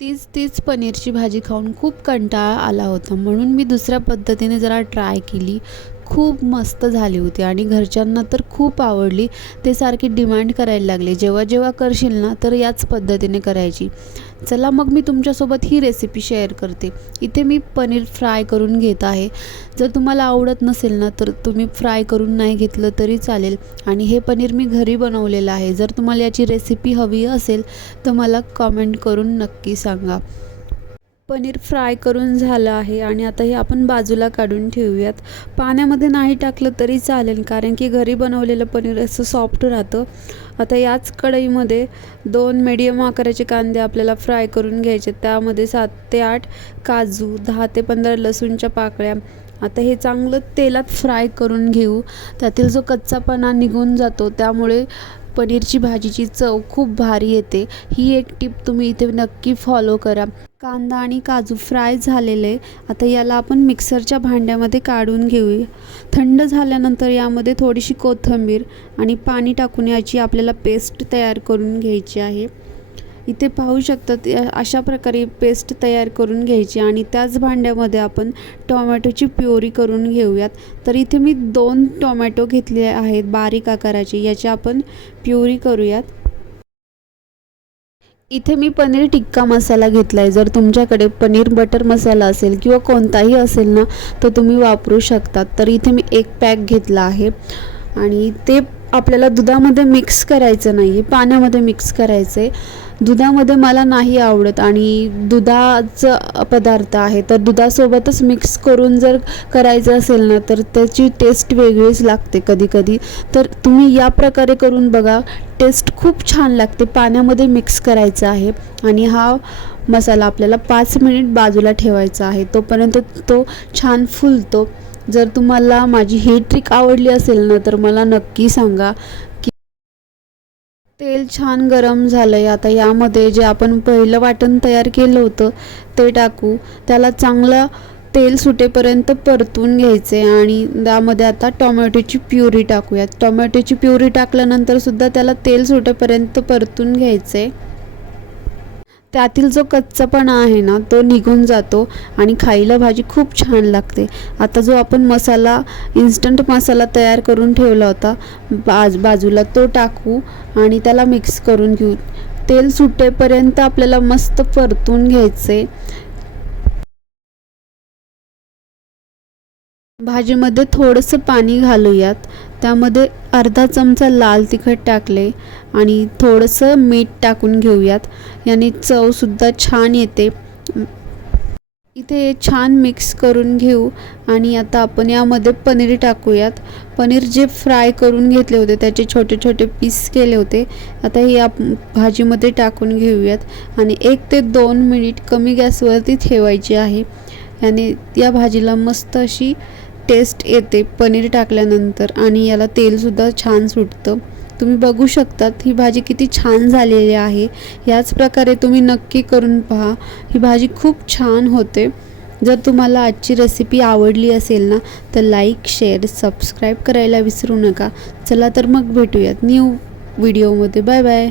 तीच तीच पनीरची भाजी खाऊन खूप कंटाळा आला होता म्हणून मी दुसऱ्या पद्धतीने जरा ट्राय केली. खूप मस्त झाली होती आणि घरच्यांना तर खूप आवडली. ते सारखी डिमांड करायला लागले. जेव्हा जेव्हा करशील ना तर याच पद्धतीने करायची. चला मग मी तुमच्यासोबत ही रेसिपी शेअर करते. इथे मी पनीर फ्राय करून घेत आहे. जर तुम्हाला आवडत नसेल ना तर तुम्ही फ्राय करून नाही घेतलं तरी चालेल. आणि हे पनीर मी घरी बनवलेलं आहे. जर तुम्हाला याची रेसिपी हवी असेल तर मला कमेंट करून नक्की सांगा. पनीर फ्राय करून झालं आहे आणि आता हे आपण बाजूला काढून ठेवूयात. पाण्यामध्ये नाही टाकलं तरी चालेल कारण की घरी बनवलेलं पनीर असं सॉफ्ट राहतं. आता याच कढईमध्ये दोन मीडियम आकाराचे कांदे आपल्याला फ्राय करून घ्यायचे. त्यामध्ये सात ते आठ काजू दहा ते पंधरा लसूणच्या पाकळ्या. आता हे चांगलं तेलात फ्राय करून घेऊ. त्यातील जो कच्चापणा निघून जातो त्यामुळे पनीरची भाजीची चव खूप भारी येते. ही एक टीप तुम्ही इथे नक्की फॉलो करा. कांदा आणि काजू फ्राय झालेले. आता याला आपण मिक्सरच्या भांड्यामध्ये काढून घेऊया. थंड झाल्यानंतर यामध्ये थोडीशी कोथिंबीर आणि पाणी टाकून याची आपल्याला पेस्ट तयार करून घ्यायची आहे. इथे पाहू शकतात या- अशा प्रकारे पेस्ट तयार करून घ्यायची आणि त्याच भांड्यामध्ये आपण टोमॅटोची प्युरी करून घेऊयात. तर इथे मी दोन टोमॅटो घेतले आहेत बारीक आकाराचे याची आपण प्युरी करूयात. इथे मी पनीर टिक्का मसाला घेतला आहे जर तुमच्याकडे पनीर बटर मसाला असेल किंवा कोणताही असेल ना तर तुम्ही वापरू शकतात. तर इथे मी एक पॅक घेतला आहे. आणि ते आपल्याला दुधामध्ये मिक्स करायचं नाही आहे पाण्यामध्ये मिक्स करायचं आहे दुधामध्ये मला नाही आवडत आणि दुधाचं पदार्थ आहे तर दुधासोबतच मिक्स करून जर करायचं असेल ना तर त्याची टेस्ट वेगळीच लागते कधी कधी तर तुम्ही या प्रकारे करून बघा. टेस्ट खूप छान लागते. पाण्यामध्ये मिक्स करायचं आहे. आणि हा मसाला आपल्याला पाच मिनिट बाजूला ठेवायचा आहे. तोपर्यंत तो छान फुलतो. जर तुम्हाला माझी ही ट्रिक आवडली असेल ना तर मला नक्की सांगा की तेल छान गरम झालं आहे आता यामध्ये जे आपण पहिलं वाटण तयार केलं होतं ते टाकू. त्याला चांगलं तेल सुटेपर्यंत परतून घ्यायचे आणि त्यामध्ये आता टोमॅटोची प्युरी टाकूयात. टोमॅटोची प्युरी टाकल्यानंतर सुद्धा त्याला तेल सुटेपर्यंत परतून घ्यायचे. त्यातील जो कच्चापणा आहे ना तो निघून जातो आणि खायला भाजी खूप छान लागते. आता जो आपण मसाला इन्स्टंट मसाला तयार करून ठेवला होता बाज बाजूला तो टाकू आणि त्याला मिक्स करून घेऊ. तेल सुटेपर्यंत आपल्याला मस्त परतून घ्यायचे. भाजीमध्ये थोडंसं पाणी घालूयात. त्यामध्ये अर्धा चमचा लाल तिखट टाकले आणि थोडंसं मीठ टाकून घेऊयात. याने चवसुद्धा छान येते. इथे छान मिक्स करून घेऊ आणि आता आपण यामध्ये पनीर टाकूयात. पनीर जे फ्राय करून घेतले होते त्याचे छोटे छोटे पीस केले होते आता हे आप भाजीमध्ये टाकून घेऊयात. आणि एक ते दोन मिनिट कमी गॅसवरती ठेवायची आहे. याने या भाजीला मस्त अशी टेस्ट येते पनीर टाकल्यानंतर आणि याला तेलसुद्धा छान सुटतं. तुम्ही बघू शकतात ही भाजी किती छान झालेली आहे. याच प्रकारे तुम्ही नक्की करून पहा. ही भाजी खूप छान होते. जर तुम्हाला आजची रेसिपी आवडली असेल ना तर लाईक शेअर सबस्क्राईब करायला विसरू नका. चला तर मग भेटूयात न्यू व्हिडिओमध्ये बाय बाय